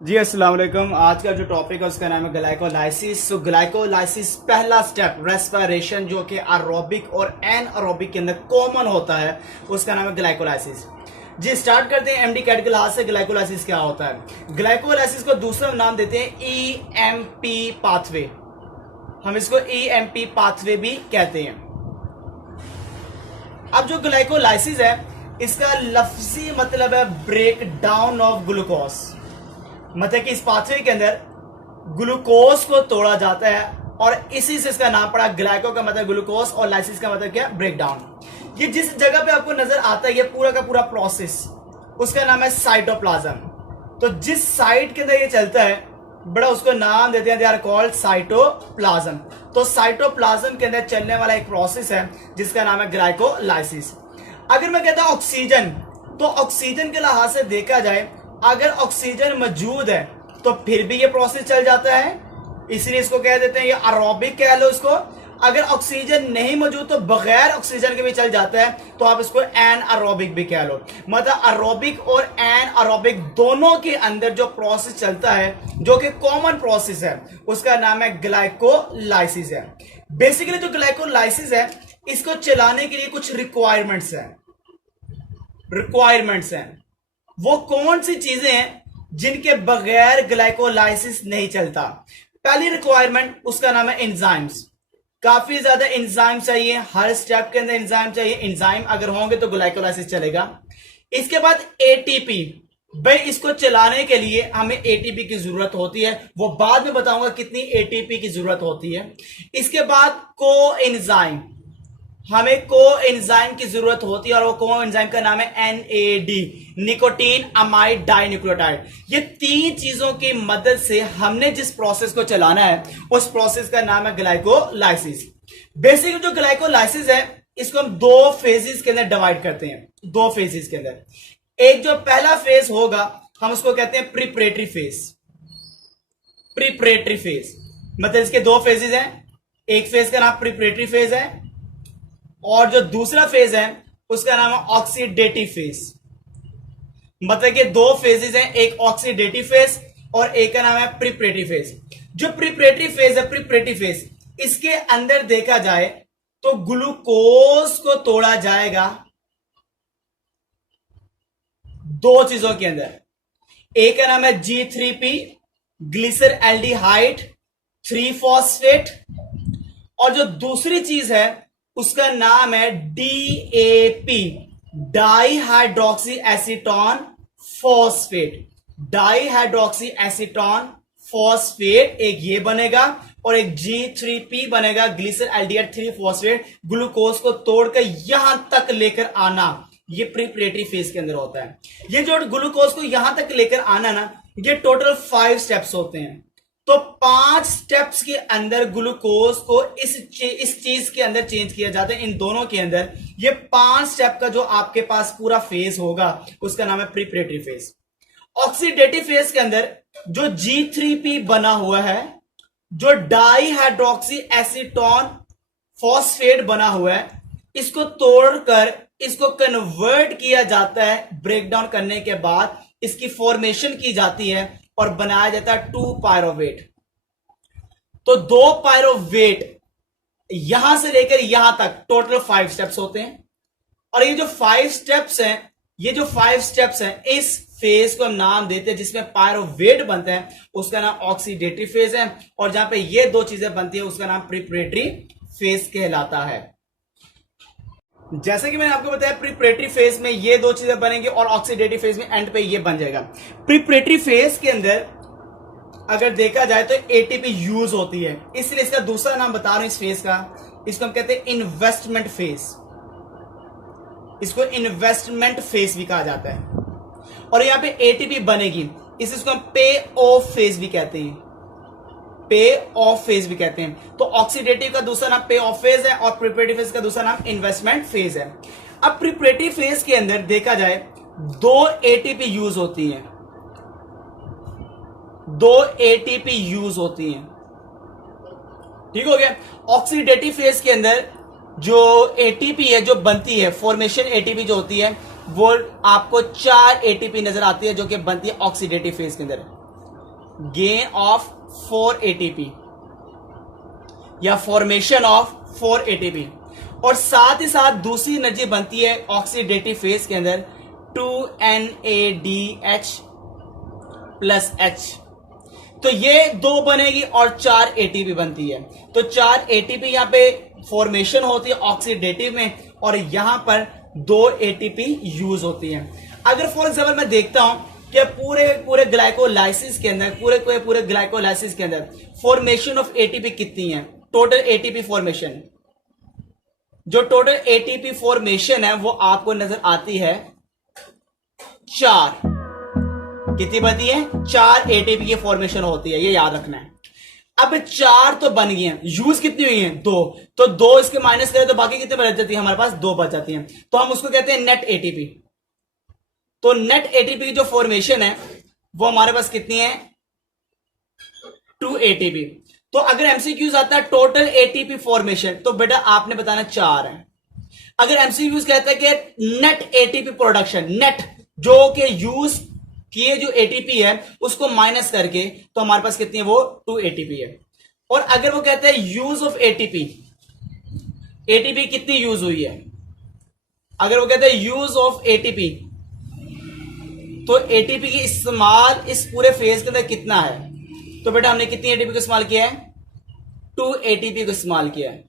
जी अस्सलाम वालेकुम। आज का जो टॉपिक है उसका नाम है ग्लाइकोलाइसिस। सो ग्लाइकोलाइसिस पहला स्टेप रेस्पिरेशन जो कि एरोबिक और एनएरोबिक के अंदर कॉमन होता है उसका नाम है ग्लाइकोलाइसिस। जी स्टार्ट करते हैं एमडी कैट के लिहाज से ग्लाइकोलाइसिस क्या होता है। ग्लाइकोलाइसिस को दूसरा नाम देते हैं ईएमपी पाथवे। हम इसको ईएमपी पाथवे भी कहते हैं। अब जो ग्लाइकोलाइसिस है इसका लफ्जी मतलब है ब्रेक डाउन ऑफ ग्लूकोज। मतलब कि इस पाथवे के अंदर ग्लूकोज को तोड़ा जाता है और इसी से इसका नाम पड़ा। ग्लाइको का मतलब ग्लूकोज और लाइसिस का मतलब क्या, ब्रेक डाउन। ये जिस जगह पे आपको नजर आता है ये पूरा का पूरा प्रोसेस उसका नाम है साइटोप्लाज्म। तो जिस साइट के अंदर ये चलता है बड़ा उसको नाम देते हैं, दे आर कॉल्ड साइटोप्लाज्म। तो साइटोप्लाज्म के अंदर चलने वाला एक प्रोसेस है जिसका नाम है ग्लाइकोलाइसिस। अगर मैं कहता हूं ऑक्सीजन, तो ऑक्सीजन के लिहाज से देखा जाए अगर ऑक्सीजन मौजूद है तो फिर भी ये प्रोसेस चल जाता है, इसलिए इसको कह देते हैं ये एरोबिक कह लो इसको। अगर ऑक्सीजन नहीं मौजूद तो बगैर ऑक्सीजन के भी चल जाता है, तो आप इसको एनएरोबिक भी कह लो। मतलब एरोबिक और एनएरोबिक दोनों के अंदर जो प्रोसेस चलता है जो कि कॉमन प्रोसेस है उसका नाम है ग्लाइकोलाइसिस है। बेसिकली जो ग्लाइकोलाइसिस है इसको चलाने के लिए कुछ रिक्वायरमेंट्स हैं। वो कौन सी चीजें हैं जिनके बगैर ग्लाइकोलाइसिस नहीं चलता। पहली रिक्वायरमेंट उसका नाम है एंजाइम्स। काफी ज्यादा एंजाइम चाहिए, हर स्टेप के अंदर एंजाइम चाहिए। एंजाइम अगर होंगे तो ग्लाइकोलाइसिस चलेगा। इसके बाद एटीपी, भाई इसको चलाने के लिए हमें एटीपी की जरूरत होती है, वो बाद में बताऊंगा कितनी एटीपी की जरूरत होती है। इसके बाद को एंजाइम, हमें को एंजाइम की जरूरत होती है और वो को एंजाइम का नाम है एनएडी, निकोटीन अमाइड डाइन्यूक्लियोटाइड। ये तीन चीजों की मदद से हमने जिस प्रोसेस को चलाना है उस प्रोसेस का नाम है ग्लाइकोलाइसिस। बेसिकली जो ग्लाइकोलाइसिस है इसको हम दो फेजेस के अंदर डिवाइड करते हैं। दो फेजेस के अंदर एक जो पहला फेज होगा हम उसको कहते हैं प्रिपरेटरी फेज। प्रिपरेटरी फेज मतलब इसके दो फेजेस हैं। एक फेज का नाम प्रिपरेटरी फेज है और जो दूसरा फेज है उसका नाम है ऑक्सीडेटिव फेज। मतलब कि दो फेजेस हैं, एक ऑक्सीडेटिव फेज और एक का नाम है प्रिपरेटरी फेज। जो प्रिपरेटरी फेज है, प्रिपरेटरी फेज, इसके अंदर देखा जाए तो ग्लूकोज को तोड़ा जाएगा दो चीजों के अंदर। एक का नाम है G3P ग्लिसर एल्डिहाइड 3 फॉस्फेट और जो दूसरी चीज है उसका नाम है DAP dihydroxy acetone phosphate. Dihydroxy acetone phosphate एक ये बनेगा और एक G3P बनेगा ग्लिसर एल्डिहाइड 3 फॉस्फेट। ग्लूकोज को तोड़कर यहां तक लेकर आना ये प्रिपरेटरी फेज के अंदर होता है। ये जो ग्लूकोज को यहां तक लेकर आना ना ये टोटल 5 स्टेप्स होते हैं। तो 5 स्टेप्स के अंदर ग्लूकोज को इस चीज के अंदर चेंज किया जाता है। इन दोनों के अंदर ये 5 स्टेप का जो आपके पास पूरा फेज होगा उसका नाम है प्रिपरेटरी फेज। ऑक्सीडेटिव फेज के अंदर जो G3P बना हुआ है, जो डाईहाइड्रोक्सी एसीटोन फॉस्फेट बना हुआ है, इसको तोड़कर इसको कन्वर्ट किया जाता है। ब्रेकडाउन करने के बाद इसकी फॉर्मेशन की जाती है और बनाया जाता है 2 पायरोवेट। तो 2 पायरोवेट यहां से लेकर यहां तक टोटल 5 स्टेप्स होते हैं। और ये जो 5 स्टेप्स हैं इस फेज को हम नाम देते हैं जिसमें पायरोवेट बनते हैं उसका नाम ऑक्सीडेटिव फेज है और जहां पे ये दो चीजें बनती है उसका नाम प्रिपरेटरी फेज कहलाता है। जैसे कि मैंने आपको बताया प्रिपरेटरी फेज में ये दो चीजें बनेंगी और ऑक्सीडेटिव फेज में एंड पे ये बन जाएगा। प्रिपरेटरी फेज के अंदर अगर देखा जाए तो एटीपी यूज होती है, इसलिए इसका दूसरा नाम बता रहा हूं इस फेज का। इसको हम कहते हैं इन्वेस्टमेंट फेज। इसको इन्वेस्टमेंट फेज भी कहा जाता है और यहां पे एटीपी बनेगी, इसको हम पे ऑफ फेज भी कहते हैं। पे ऑफ फेज भी कहते हैं। तो ऑक्सीडेटिव का दूसरा नाम पे ऑफ फेज है और प्रिपरेटरी फेज का दूसरा नाम इन्वेस्टमेंट फेज है। अब प्रिपरेटरी फेज के अंदर देखा जाए 2 एटीपी यूज होती हैं। 2 एटीपी यूज होती हैं, ठीक हो गया। ऑक्सीडेटिव फेज के अंदर जो एटीपी है जो बनती है, फॉर्मेशन एटीपी जो होती है वो आपको 4 एटीपी नजर आती है जो कि बनती है ऑक्सीडेटिव फेज के अंदर। गेन ऑफ 4 एटीपी या फॉर्मेशन ऑफ 4 एटीपी, और साथ ही साथ दूसरी एनर्जी बनती है ऑक्सीडेटिव फेज के अंदर 2NADH प्लस H। तो ये 2 बनेगी और 4 एटीपी बनती है। तो 4 एटीपी यहां पे फॉर्मेशन होती है ऑक्सीडेटिव में, और यहां पर 2 एटीपी यूज होती है। अगर फॉर एग्जाम्पल मैं देखता हूं कि पूरे ग्लाइकोलाइसिस के अंदर पूरे ग्लाइकोलाइसिस के अंदर फॉर्मेशन ऑफ एटीपी कितनी है, टोटल एटीपी फॉर्मेशन, जो टोटल एटीपी फॉर्मेशन है वो आपको नजर आती है 4। कितनी बनती है? 4 एटीपी की फॉर्मेशन होती है, ये याद रखना है। अब 4 तो बन गई हैं, यूज कितनी हुई हैं? 2। तो 2 इसके माइनस करें तो बाकी कितने बच जाती है? हमारे पास 2 बच जाती हैं। तो हम उसको कहते हैं नेट एटीपी। तो नेट एटीपी की जो फॉर्मेशन है वो हमारे पास कितनी है? 2 एटीपी। तो अगर एमसीक्यूज आता है टोटल एटीपी फॉर्मेशन, तो बेटा आपने बताना 4 है। अगर एमसीक्यूज कहता है कि नेट एटीपी प्रोडक्शन, नेट जो कि यूज किए जो एटीपी है उसको माइनस करके, तो हमारे पास कितनी है? वो 2 एटीपी है। और अगर वो कहते हैं यूज ऑफ एटीपी, एटीपी कितनी यूज हुई है, अगर वो कहते हैं यूज ऑफ एटीपी, तो एटीपी की इस्तेमाल इस पूरे फेज के अंदर कितना है? तो बेटा हमने कितनी एटीपी को इस्तेमाल किया है? 2 एटीपी को इस्तेमाल किया है।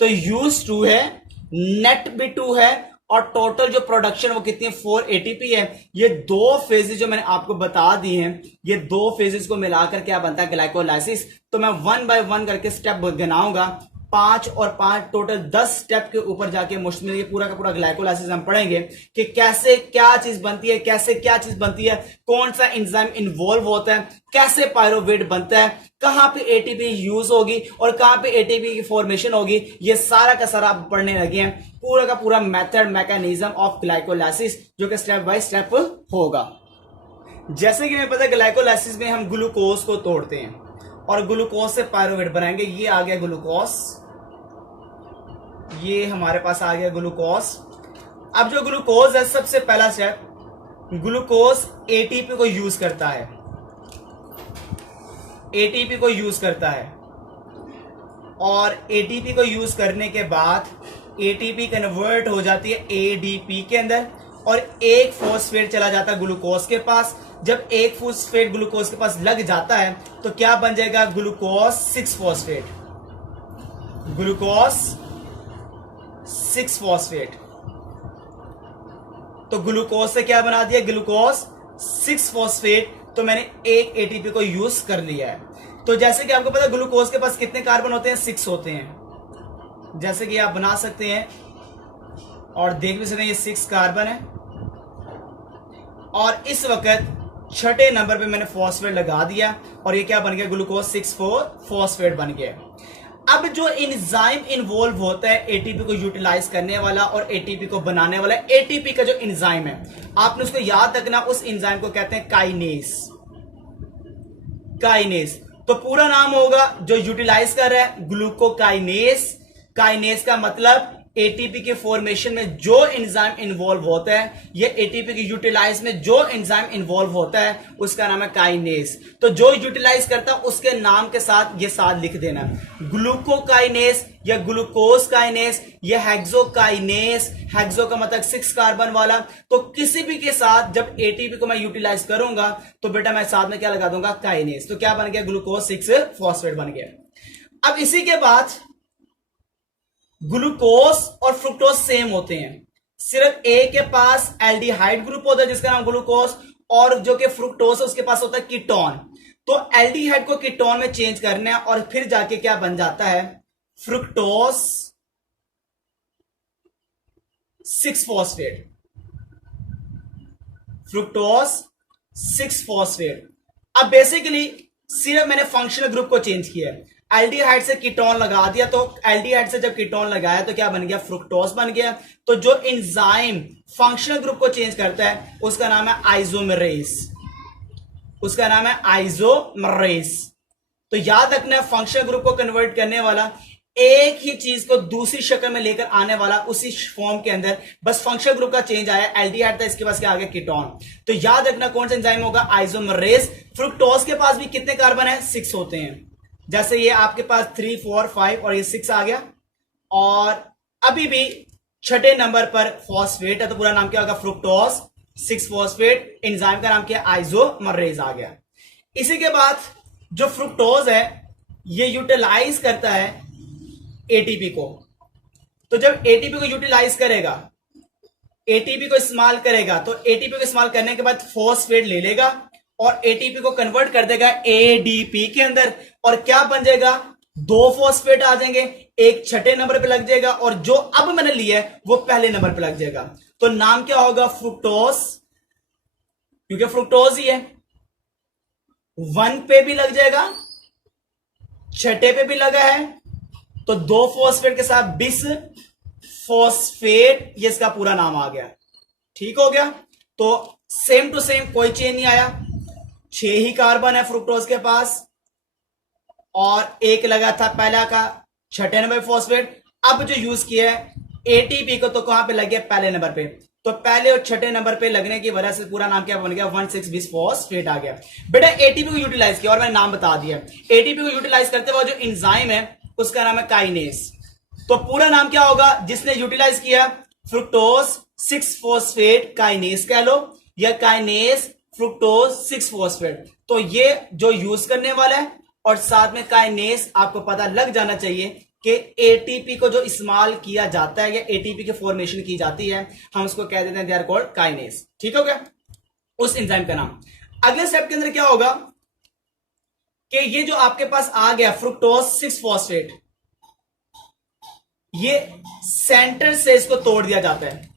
तो यूज 2 है, नेट भी 2 है, और टोटल जो प्रोडक्शन वो कितनी है? 4 एटीपी है। ये 2 फेजेस जो मैंने आपको बता दी हैं, ये 2 फेजेस को मिलाकर क्या बनता है? ग्लाइकोलाइसिस। तो मैं 1 बाय 1 करके स्टेप गिनाऊंगा, 5 और 5 टोटल 10 स्टेप के ऊपर जाके मुश्किल ये पूरा का पूरा ग्लाइकोलाइसिस हम पढ़ेंगे कि कैसे क्या चीज बनती है, कैसे क्या चीज बनती है, कौन सा एंजाइम इन्वॉल्व होता है, कैसे पायरोवेट बनता है, कहां पे एटीपी यूज होगी और कहां पे एटीपी की फॉर्मेशन होगी। ये सारा का सारा आप पढ़ने लगे हैं, पूरा का पूरा मेथड मैकेनिज्म ऑफ ग्लाइकोलाइसिस, जो कि स्टेप बाय स्टेप होगा। जैसे कि हमें पता है ग्लाइकोलाइसिस में हम ग्लूकोज को तोड़ते हैं और ग्लूकोज से पायरोवेट बनाएंगे। ये आ गया ग्लूकोज, ये हमारे पास आ गया ग्लूकोज। अब जो ग्लूकोज है, सबसे पहला स्टेप, ग्लूकोज एटीपी को यूज करता है, एटीपी को यूज करता है, और एटीपी को यूज करने के बाद एटीपी कन्वर्ट हो जाती है एडीपी के अंदर, और एक फॉस्फेट चला जाता है ग्लूकोज के पास। जब एक फॉस्फेट ग्लूकोज के पास लग जाता है तो क्या बन जाएगा? Glucose 6 phosphate, glucose 6 phosphate. तो ग्लूकोज से क्या बना दिया? Glucose 6 phosphate. तो मैंने एक एटीपी को यूज कर लिया है। तो जैसे कि आपको पता है ग्लूकोज के पास कितने कार्बन होते हैं? 6 होते हैं। जैसे कि आप बना सकते हैं और देख भी सकते हैं, ये 6 कार्बन है, और इस वक्त छठे नंबर पे मैंने फॉस्फेट लगा दिया, और ये क्या बन गया? ग्लूकोज 6 फॉस्फेट बन गया। अब जो एंजाइम इन्वॉल्व होता है एटीपी को यूटिलाइज करने वाला और एटीपी को बनाने वाला, एटीपी का जो एंजाइम है, आपने उसको याद रखना, उस एंजाइम को कहते हैं काइनेज। काइनेज तो पूरा नाम होगा जो यूटिलाइज कर रहा है, ग्लूकोकाइनेज। काइनेज का मतलब एटीपी के फॉर्मेशन में जो एंजाइम इन्वॉल्व होता है, ये एटीपी की यूटिलाइज में जो एंजाइम इन्वॉल्व होता है उसका नाम है काइनेज। तो जो यूटिलाइज करता है उसके नाम के साथ ये साथ लिख देना, ग्लूकोकाइनेज या ग्लूकोज काइनेज या हेक्सोकाइनेज। हेक्सो का मतलब 6 कार्बन वाला। तो किसी भी के साथ जब एटीपी को मैं यूटिलाइज करूंगा तो बेटा मैं साथ में क्या लगा दूंगा? काइनेज। तो क्या बन गया? ग्लूकोज 6 फॉस्फेट बन गया। अब इसी के बाद ग्लूकोज और फ्रुक्टोज सेम होते हैं, सिर्फ ए के पास एल्डिहाइड ग्रुप होता है जिसका नाम ग्लूकोज, और जो कि फ्रुक्टोज है उसके पास होता है कीटोन। तो एल्डिहाइड को कीटोन में चेंज करना है और फिर जाके क्या बन जाता है? Fructose 6 phosphate, fructose 6 phosphate. अब बेसिकली सिर्फ मैंने फंक्शनल ग्रुप को चेंज किया है, एल्डिहाइड से कीटोन लगा दिया। तो एल्डिहाइड से जब कीटोन लगाया तो क्या बन गया? फ्रुक्टोज बन गया। तो जो एंजाइम फंक्शनल ग्रुप को चेंज करता है उसका नाम है आइसोमेरेज, उसका नाम है आइसोमेरेज। तो याद रखना, फंक्शनल ग्रुप को कन्वर्ट करने वाला एक ही चीज को दूसरी शक्ल में लेकर आने वाला उसी फॉर्म के अंदर, बस फंक्शनल ग्रुप का चेंज आया, एल्डिहाइड था, इसके पास क्या आ गया, कीटोन। तो याद रखना कौन सा एंजाइम होगा, आइसोमरेज। फ्रुक्टोज के पास भी कितने कार्बन है, 6 होते हैं। जैसे ये आपके पास 3 4 5 और ये 6 आ गया, और अभी भी छठे नंबर पर फॉस्फेट है, तो पूरा नाम क्या होगा, फ्रुक्टोज 6 फॉस्फेट। एंजाइम का नाम क्या है, आइसोमरेज आ गया। इसी के बाद जो फ्रुक्टोज है ये यूटिलाइज करता है एटीपी को। तो जब एटीपी को यूटिलाइज करेगा, एटीपी को इस्तेमाल करेगा, तो एटीपी को इस्तेमाल करने के बाद फॉस्फेट ले लेगा और एटीपी को कन्वर्ट कर देगा एडीपी के अंदर, और क्या बन जाएगा, 2 फॉस्फेट आ जाएंगे, एक छठे नंबर पे लग जाएगा और जो अब मैंने लिया है वो पहले नंबर पे लग जाएगा। तो नाम क्या होगा, फ्रुक्टोज, क्योंकि फ्रुक्टोज ही है। 1 पे भी लग जाएगा, छठे पे भी लगा है, तो 2 फॉस्फेट के साथ बिस फॉस्फेट, ये इसका पूरा नाम आ गया। ठीक हो गया। तो सेम टू सेम, कोई चेंज नहीं आया, 6 ही कार्बन है फ्रुक्टोज के पास, और एक लगा था पहला का छठे नंबर फॉस्फेट। अब जो यूज किया है एटीपी को, तो कहां पे लग गया, पहले नंबर पे। तो पहले और छठे नंबर पे लगने की वजह से पूरा नाम क्या बन गया, 1,6 बिस फॉस्फेट आ गया। बेटा एटीपी को यूटिलाइज किया और मैंने नाम बता दिया। एटीपी को यूटिलाइज करते हुए जो एंजाइम है उसका नाम है काइनेस। तो पूरा नाम क्या होगा, जिसने यूटिलाइज किया, फ्रुक्टोज 6 फॉस्फेट काइनेस कह लो, या काइनेस फ्रुक्टोज 6 फॉस्फेट। तो ये जो यूज करने वाला है, और साथ में काइनेस आपको पता लग जाना चाहिए कि एटीपी को जो इस्तेमाल किया जाता है या एटीपी की फॉर्मेशन की जाती है, हम उसको कह देते हैं दे आर कॉल्ड काइनेस। ठीक हो गया, उस एंजाइम का नाम। अगले स्टेप के अंदर क्या होगा कि ये जो आपके पास आ गया फ्रुक्टोज 6 फॉस्फेट, ये सेंटर से इसको तोड़ दिया जाता है,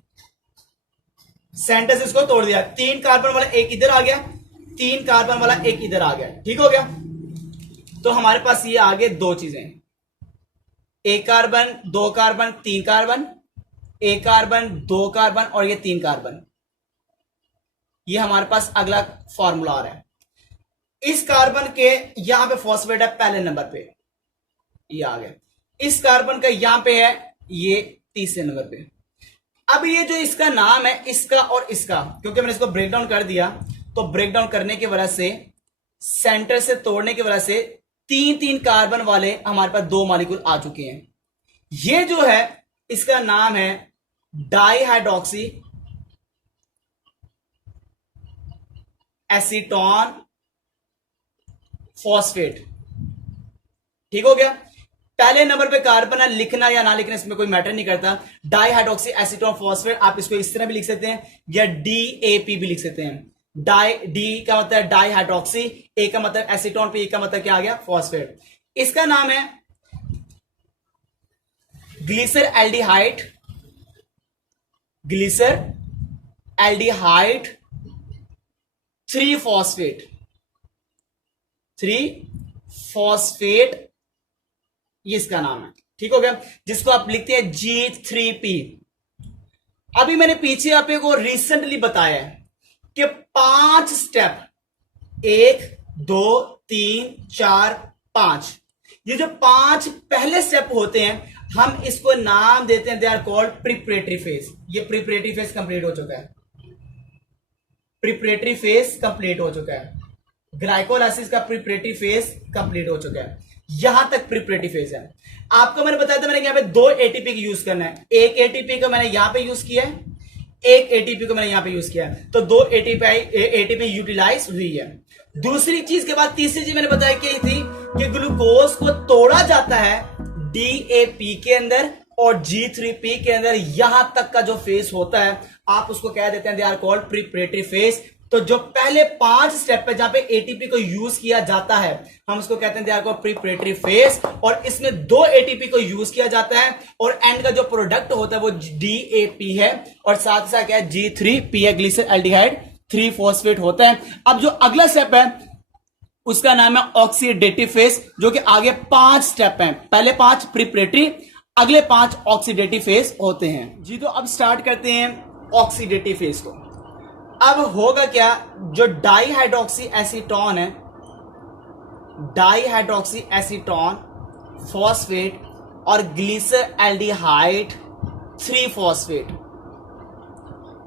सेंटर से इसको तोड़ दिया, 3 कार्बन वाला एक इधर आ गया, 3 कार्बन वाला एक इधर आ गया। ठीक हो गया। तो हमारे पास ये आगे 2 चीजें, एक कार्बन, 2 कार्बन, 3 कार्बन, एक कार्बन, 2 कार्बन और ये 3 कार्बन। ये हमारे पास अगला फॉर्मूला आ रहा है। इस कार्बन के यहां पे फॉस्फेट है पहले नंबर पे, ये आ गया। इस कार्बन का यहां पे है ये तीसरे नंबर पे। अब ये जो इसका नाम है, इसका और इसका, क्योंकि मैंने इसको ब्रेक डाउन कर दिया, तो ब्रेक डाउन करने की वजह से, सेंटर से तोड़ने की वजह से 3 कार्बन वाले हमारे पास 2 मॉलिक्यूल आ चुके हैं। ये जो है इसका नाम है डाइहाइड्रॉक्सी एसीटोन फॉस्फेट। ठीक हो गया। पहले नंबर पे कार्बन है, लिखना या ना लिखना इसमें कोई मैटर नहीं करता। डाइहाइड्रॉक्सी एसीटोन फॉस्फेट, आप इसको इस तरह भी लिख सकते हैं या DAP भी लिख सकते हैं। डी का मतलब डाई हाइड्रोक्सी, ए का मतलब एसीटोन, पे ए का मतलब क्या आ गया, फॉस्फेट। इसका नाम है ग्लिसर एल्डिहाइड, ग्लिसर एल्डिहाइड 3 फॉस्फेट, 3 फॉस्फेट, ये इसका नाम है। ठीक हो गया, जिसको आप लिखते हैं G3P। अभी मैंने पीछे आप को रिसेंटली बताया है कि 5 स्टेप, 1 2 3 4 5, ये जो 5 पहले स्टेप होते हैं, हम इसको नाम देते हैं, they are called preparatory phase. ये प्रिपरेटरी फेज कंप्लीट हो चुका है, प्रिपरेटरी फेज कंप्लीट हो चुका है, ग्लाइकोलाइसिस का प्रिपरेटरी फेज कंप्लीट हो चुका है। यहां तक प्रिपरेटरी फेज है। आपको मैंने बताया था, मैंने यहां पे 2 एटीपी की यूज करना है। एक एटीपी को मैंने यहां पे यूज किया है, एक एटीपी को मैंने यहां पे यूज किया है, तो 2 एटीपी यूटिलाइज हुई है। दूसरी चीज के बाद तीसरी चीज मैंने बताया कि थी कि ग्लूकोज को तोड़ा जाता है DAP के अंदर और G3P के अंदर। यहां तक का जो फेज होता है आप उसको कह देते हैं they are called preparatory phase. तो जो पहले 5 स्टेप पे जहां पे एटीपी को यूज किया जाता है, हम उसको कहते हैं they are called preparatory phase, और इसमें 2 एटीपी को यूज किया जाता है और एंड का जो प्रोडक्ट होता है वो DAP है, और साथ साथ क्या है, G3P है, ग्लिसर एल्डिहाइड 3 फॉस्फेट होता है। अब जो अगला स्टेप है उसका नाम है ऑक्सीडेटिव फेज, जो कि आगे 5 स्टेप हैं। पहले 5 प्रिपरेटरी, अगले 5 ऑक्सीडेटिव फेज होते हैं जी। तो अब स्टार्ट करते हैं ऑक्सीडेटिव फेज को। अब होगा क्या, जो डाइहाइड्रोक्सी एसीटोन है, डाइहाइड्रोक्सी एसीटोन फॉस्फेट, और ग्लिसरल्डिहाइड 3 फॉस्फेट,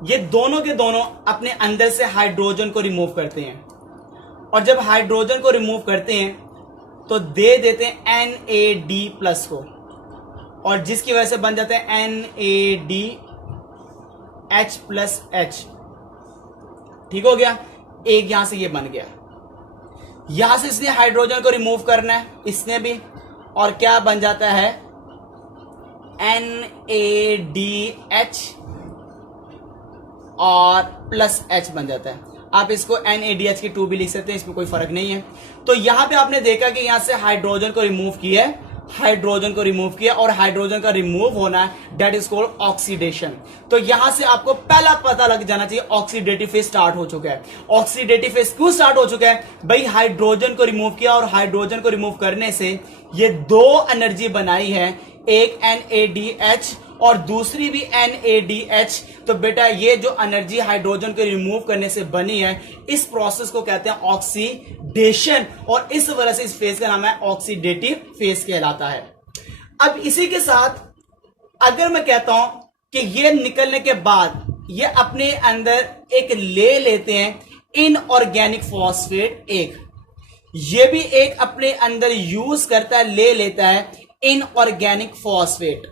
ये दोनों के दोनों अपने अंदर से हाइड्रोजन को रिमूव करते हैं, और जब हाइड्रोजन को रिमूव करते हैं तो दे देते हैं NAD+ को, और जिसकी वजह से बन जाते हैं NADH+H। ठीक हो गया, एक यहां से ये बन गया, यहां से इसने हाइड्रोजन को रिमूव करना है इसने भी, और क्या बन जाता है NADH और +H बन जाता है। आप इसको NADH की 2 भी लिख सकते हैं, इसमें कोई फर्क नहीं है। तो यहां पे आपने देखा कि यहां से हाइड्रोजन को रिमूव किया है, हाइड्रोजन को रिमूव किया, और हाइड्रोजन का रिमूव होना है, दैट इज कॉल्ड ऑक्सीडेशन। तो यहां से आपको पहला पता लग जाना चाहिए ऑक्सीडेटिव फेज स्टार्ट हो चुका है। ऑक्सीडेटिव फेज क्यों स्टार्ट हो चुका है भाई? हाइड्रोजन को रिमूव किया, और हाइड्रोजन को रिमूव करने से ये 2 एनर्जी बनाई है, एक NADH और दूसरी भी NADH। तो बेटा ये जो एनर्जी हाइड्रोजन को रिमूव करने से बनी है, इस प्रोसेस को कहते हैं ऑक्सीडेशन, और इस वजह से इस फेज का नाम है ऑक्सीडेटिव फेज कहलाता है। अब इसी के साथ अगर मैं कहता हूं कि ये निकलने के बाद ये अपने अंदर एक ले लेते हैं इनऑर्गेनिक फॉस्फेट, एक ये भी एक अपने अंदर यूज करता है, ले लेता है इनऑर्गेनिक फॉस्फेट।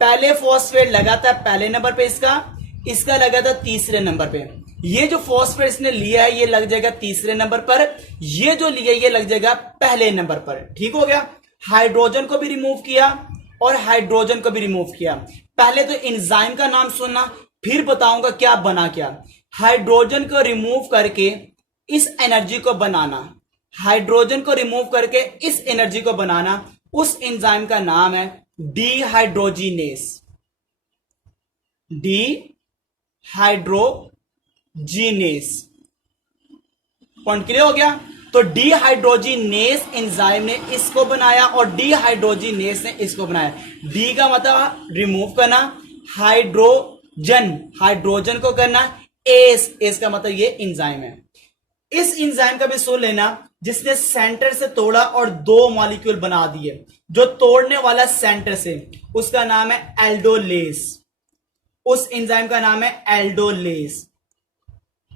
पहले फॉस्फेट लगा था पहले नंबर पे, इसका लगा था तीसरे नंबर पे। ये जो फॉस्फेट इसने लिया है ये लग जाएगा तीसरे नंबर पर, ये जो लिया ये लग जाएगा पहले नंबर पर। ठीक हो गया, हाइड्रोजन को भी रिमूव किया और हाइड्रोजन को भी रिमूव किया। पहले तो एंजाइम का नाम सुनना, फिर बताऊंगा क्या बना क्या। हाइड्रोजन को रिमूव करके इस एनर्जी को बनाना, हाइड्रोजन को रिमूव करके इस एनर्जी को बनाना, उस एंजाइम का नाम है डिहाइड्रोजिनेस। डिहाइड्रोजिनेस, पॉइंट क्लियर हो गया? तो डिहाइड्रोजिनेस एंजाइम ने इसको बनाया और डिहाइड्रोजिनेस ने इसको बनाया। डी का मतलब रिमूव करना, हाइड्रोजन हाइड्रोजन को करना, एस का मतलब ये एंजाइम है। इस एंजाइम का भी सुन लेना, जिसने सेंटर से तोड़ा और 2 मॉलिक्यूल बना दिए। जो तोड़ने वाला सेंटर से, उसका नाम है एल्डोलेस, उस एंजाइम का नाम है एल्डोलेस।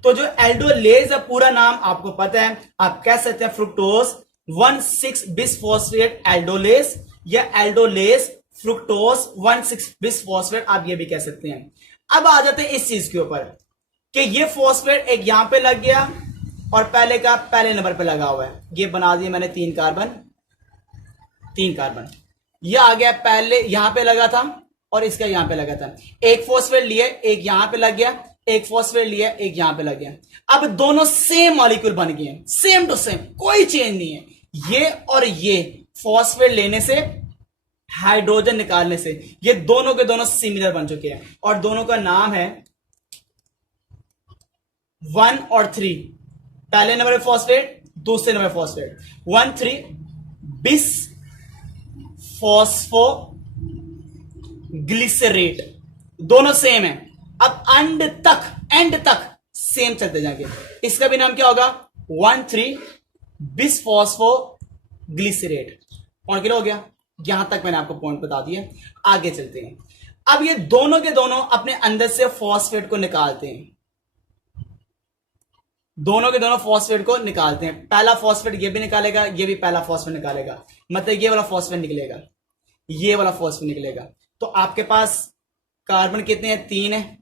तो जो एल्डोलेस है पूरा नाम आपको पता है, आप कह सकते हैं फ्रुक्टोज 1,6-बिसफॉस्फेट एल्डोलेस, या एल्डोलेस फ्रुक्टोज 1,6-बिसफॉस्फेट, आप ये भी कह सकते हैं। अब आ जाते हैं इस चीज के ऊपर कि ये फॉस्फेट एक यहां पे लग गया और पहले का पहले नंबर पे लगा हुआ है, ये बना दिया मैंने 3 कार्बन, ये आ गया पहले यहां पे लगा था और इसका यहां पे लगा था। एक फॉस्फेट लिए, एक यहां पे लग गया, एक फॉस्फेट लिया, एक यहां पे लग गया। अब दोनों सेम मॉलिक्यूल बन गए, सेम टू सेम, कोई चेंज नहीं है। ये और ये फॉस्फेट लेने से, हाइड्रोजन निकालने से, ये दोनों के दोनों सिमिलर बन चुके हैं, और दोनों का नाम है 1 और 3। पहले नंबर पे फॉस्फेट, दूसरे नंबर पे फॉस्फेट, 1,3 बिस फॉस्फोग्लिसरेट, दोनों सेम है। अब एंड तक सेम चलते जाएंगे। इसका भी नाम क्या होगा? 1,3 बिस फॉस्फोग्लिसरेट। और क्या हो गया? यहां तक मैंने आपको पॉइंट बता दिया, आगे चलते हैं। अब ये दोनों के दोनों अपने अंदर से फॉस्फेट को निकालते हैं, दोनों के दोनों फॉस्फेट को निकालते हैं। पहला फॉस्फेट ये भी निकालेगा, ये भी पहला फॉस्फेट निकालेगा, मतलब ये वाला फॉस्फेट निकलेगा, ये वाला फॉस्फेट निकलेगा। तो आपके पास कार्बन कितने हैं? 3 है,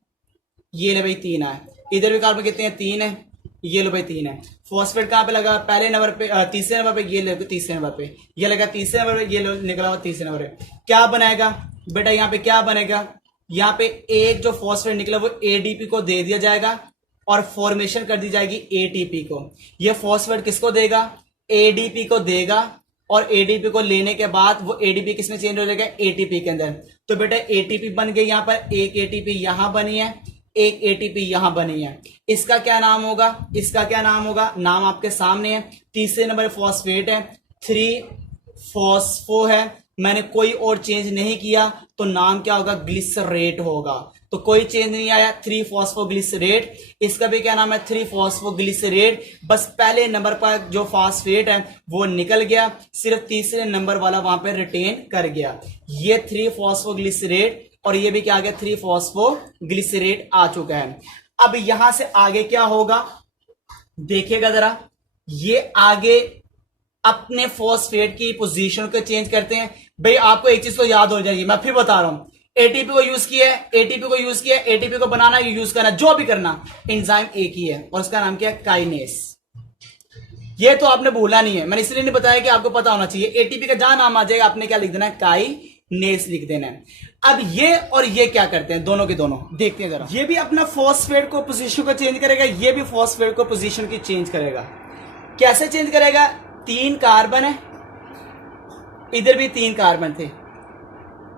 ये ले भाई 3 है। इधर भी कार्बन कितने हैं? 3 है, ये लो भाई 3 है। फॉस्फेट कहां पे लगा? पहले नंबर पे, तीसरे नंबर पे, ये ले तीसरे नंबर पे, ये लगा तीसरे नंबर पे, ये निकला हुआ तीसरे नंबर पे। क्या बनाएगा बेटा? यहाँ पे क्या बनेगा? यहाँ पे एक जो फॉस्फेट निकला वो एडीपी को दे दिया जाएगा और फॉर्मेशन कर दी जाएगी एटीपी को। ये फॉस्फेट किसको देगा? एडीपी को देगा, और एडीपी को लेने के बाद वो एडीपी किसमें चेंज हो जाएगा? एटीपी के अंदर। तो बेटा एटीपी बन गई, यहां पर एक एटीपी यहां बनी है, एक एटीपी यहां बनी है। इसका क्या नाम होगा? इसका क्या नाम होगा? नाम आपके सामने है। तीसरे नंबर फॉस्फेट है, 3 फॉस्फो है, मैंने कोई और चेंज नहीं किया, तो नाम क्या होगा? ग्लिसरेट होगा। तो कोई चेंज नहीं आया, 3-फॉस्फोग्लिसरेट, इसका भी क्या नाम है, 3-फॉस्फोग्लिसरेट। बस पहले नंबर पर जो फॉस्फेट है वो निकल गया, सिर्फ तीसरे नंबर वाला वहां पे रिटेन कर गया। ये 3-फॉस्फोग्लिसरेट और ये भी क्या आ गया, 3-फॉस्फोग्लिसरेट आ चुका है। अब यहां से आगे क्या होगा देखिएगा जरा, ये आगे अपने फॉस्फेट की पोजीशन को चेंज करते हैं। भाई आपको एक चीज तो याद हो जाएगी, मैं फिर बता रहा हूं, एटीपी को यूज किया है, एटीपी को यूज किया है, एटीपी को बनाना यूज करना, जो भी करना, एंजाइम एक ही है और उसका नाम क्या है, काइनेस। ये तो आपने भूलना नहीं है, मैंने इसलिए नहीं बताया कि आपको पता होना चाहिए। एटीपी का जहां नाम आ जाएगा आपने क्या लिख देना है, काइनेस लिख देना है। अब ये और ये क्या करते हैं, दोनों के दोनों देखते हैं जरा। ये भी अपना फॉस्फेट को पोजीशन को चेंज करेगा, ये भी फॉस्फेट को पोजीशन की चेंज करेगा। कैसे चेंज करेगा, 3 कार्बन है, इधर भी 3 कार्बन थे,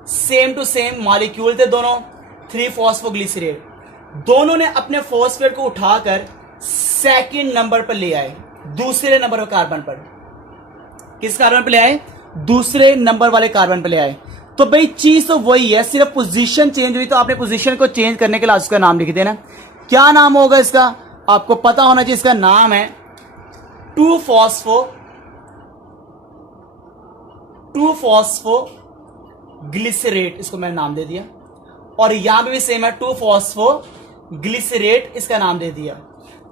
सेम टू सेम मॉलिक्यूल थे दोनों, 3-फॉस्फोग्लिसरेट। दोनों ने अपने फॉस्फेट को उठाकर सेकंड नंबर पर ले आए, दूसरे नंबर पर कार्बन पर। किस कार्बन पर ले आए, दूसरे नंबर वाले कार्बन पर ले आए। तो भाई चीज तो वही है, सिर्फ पोजीशन चेंज हुई, तो आपने पोजीशन को चेंज करने के लिए उसका नाम लिख देना। क्या नाम होगा इसका, आपको पता होना चाहिए। इसका नाम है 2-फॉस्फोग्लिसरेट, इसको मैंने नाम दे दिया। और यहां पे भी सेम है, 2-फॉस्फोग्लिसरेट, इसका नाम दे दिया।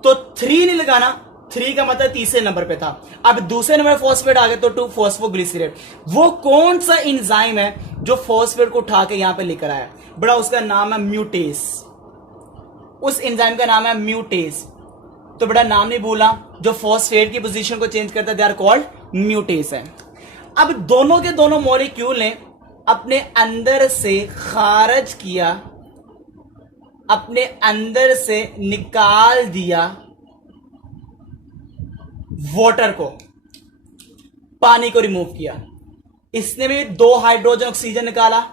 तो 3 नहीं लगाना, 3 का मतलब तीसरे नंबर पे था। अब दूसरे नंबर फॉस्फेट आ गया तो 2-फॉस्फोग्लिसरेट। वो कौन सा एंजाइम है जो फॉस्फेट को उठा के यहां पे लेकर आया, बड़ा उसका नाम है म्यूटेस। उस एंजाइम का नाम है म्यूटेस। तो बड़ा नाम नहीं भूला, जो फॉस्फेट की पोजीशन को चेंज करता है, दे आर कॉल्ड म्यूटेस है। अब दोनों के दोनों मॉलिक्यूल ने अपने अंदर से खारिज किया, अपने अंदर से निकाल दिया वाटर को, पानी को रिमूव किया। इसने भी 2 हाइड्रोजन ऑक्सीजन निकाला,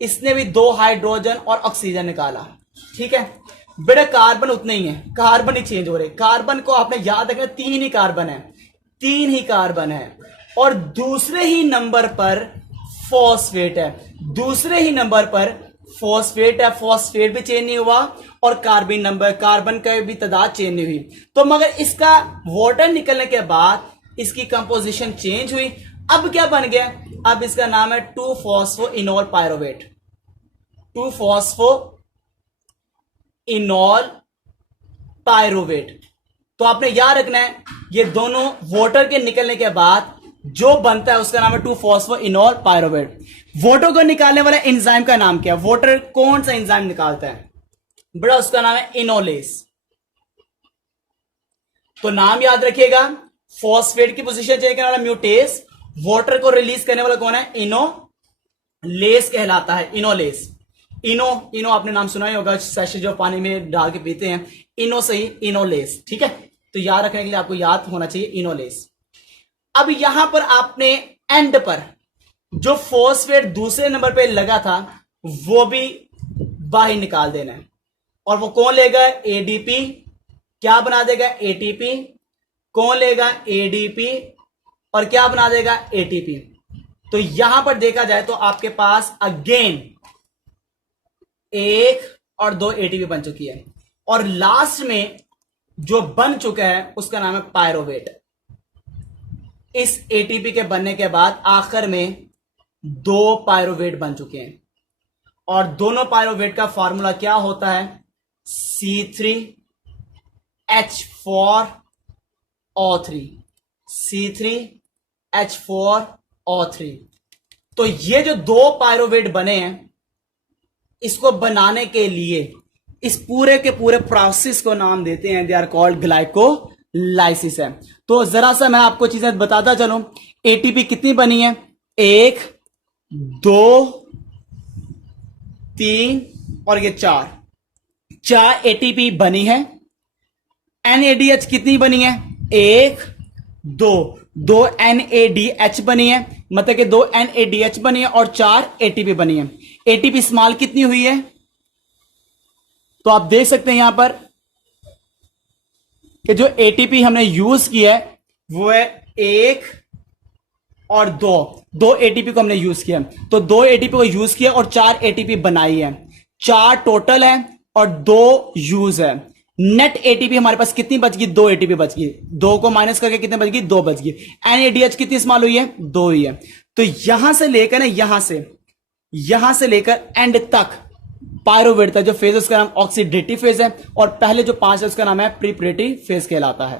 इसने भी 2 हाइड्रोजन और ऑक्सीजन निकाला। ठीक है बेटा, कार्बन उतने ही है, कार्बन ही चेंज हो रहे। कार्बन को आपने याद रखना, 3 ही कार्बन है, 3 ही कार्बन है। और दूसरे ही नंबर पर फॉस्फेट है, दूसरे ही नंबर पर फॉस्फेट है। फॉस्फेट भी चेंज नहीं हुआ और कार्बन नंबर, कार्बन का भी तादाद चेंज नहीं हुई। तो मगर इसका वाटर निकलने के बाद इसकी कंपोजिशन चेंज हुई। अब क्या बन गया, अब इसका नाम है 2-फॉस्फोइनोल पायरोवेट, 2-फॉस्फोइनोल पायरोवेट। तो आपने याद रखना है, ये दोनों वाटर के निकलने के बाद जो बनता है उसका नाम है 2-फॉस्फोइनोल पायरोवेट। वाटर को निकालने वाला एंजाइम का नाम क्या है, वाटर कौन सा एंजाइम निकालता है, बड़ा उसका नाम है इनोलेस। तो नाम याद रखिएगा, फॉस्फेट की पोजीशन चेंज करने वाला म्यूटेस, वाटर को रिलीज करने वाला कौन है, इनोलेस कहलाता है, इनोलेस। इनो आपने नाम सुना ही होगा, सैशे जो पानी में डाल के पीते हैं, इनो सही, इनोलेस। ठीक है, तो याद रखने के लिए आपको याद होना चाहिए इनोलेस। अब यहां पर आपने एंड पर जो फॉस्फेट दूसरे नंबर पे लगा था वो भी बाहर निकाल देना है। और वो कौन लेगा, एडीपी, क्या बना देगा, एटीपी। कौन लेगा, एडीपी, और क्या बना देगा, एटीपी। तो यहां पर देखा जाए तो आपके पास अगेन 1 और 2 एटीपी बन चुकी है, और लास्ट में जो बन चुका है उसका नाम है पायरोवेट। इस एटीपी के बनने के बाद आखिर में 2 पायरोवेट बन चुके हैं, और दोनों पायरोवेट का फॉर्मूला क्या होता है, C3H4O3, C3H4O3। तो ये जो 2 पायरोवेट बने हैं, इसको बनाने के लिए इस पूरे के पूरे प्रोसेस को नाम देते हैं, दे आर कॉल्ड ग्लाइकोलाइसिस है। तो जरा सा मैं आपको चीजें बताता चलूं, एटीपी कितनी बनी है, 1 2 3 और ये 4 एटीपी बनी है। NADH कितनी बनी है, 1 2 NADH बनी है, मतलब कि 2 NADH बनी है और 4 एटीपी बनी है। एटीपी स्मॉल कितनी हुई है, तो आप देख सकते हैं यहां पर कि जो एटीपी हमने यूज किया है वो है 1 और 2 एटीपी को हमने यूज किया, तो 2 एटीपी को यूज किया और 4 एटीपी बनाई है। 4 टोटल है और 2 यूज है। नेट एटीपी हमारे पास कितनी बच गई? 2 एटीपी बच गई। 2 को माइनस करके कितने बच गई? 2 बच गई। एनएडीएच कितनी इस्तेमाल हुई है? 2 ही है। तो यहां से लेकर ना यहां से लेकर एंड तक पायरुवेट तक जो फेज है उसका नाम ऑक्सीडेटिव फेज है, और पहले जो 5 है उसका नाम है प्रीपरेटिव फेज कहलाता है।